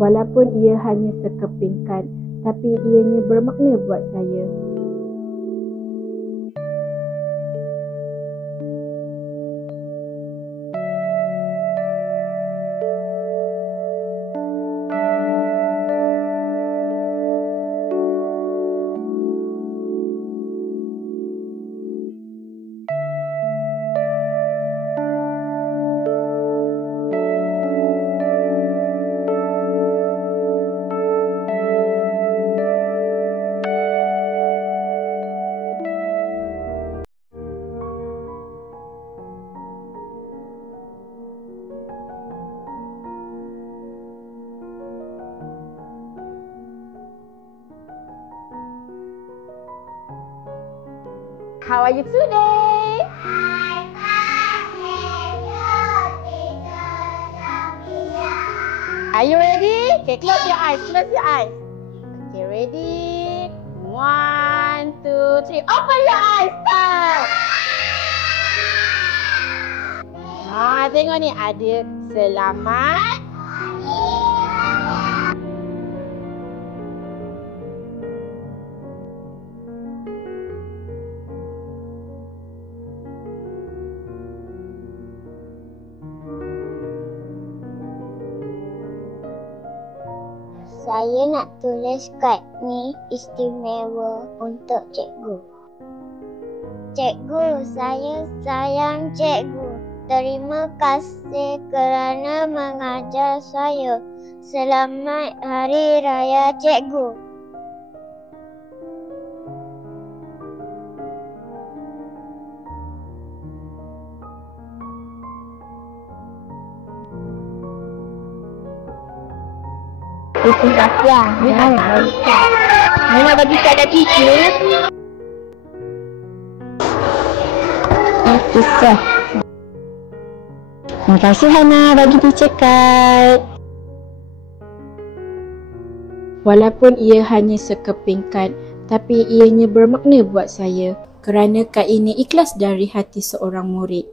Walaupun ia hanya sekeping kad, tapi ianya bermakna buat saya. How are you today? Are you ready? Okay, close your eyes. Close your eyes. Okay, ready? 1, 2, 3. Open your eyes. Start. Tengok ni ada selamat. Saya nak tulis kad ni istimewa untuk cikgu. Cikgu, saya sayang cikgu. Terima kasih kerana mengajar saya. Selamat Hari Raya Cikgu. Terima kasih. Mama bagi kada tisu. Bisa. Terima kasih Hana bagi teacher kad. Walaupun ia hanya sekeping kad, tapi ianya bermakna buat saya kerana kad ini ikhlas dari hati seorang murid.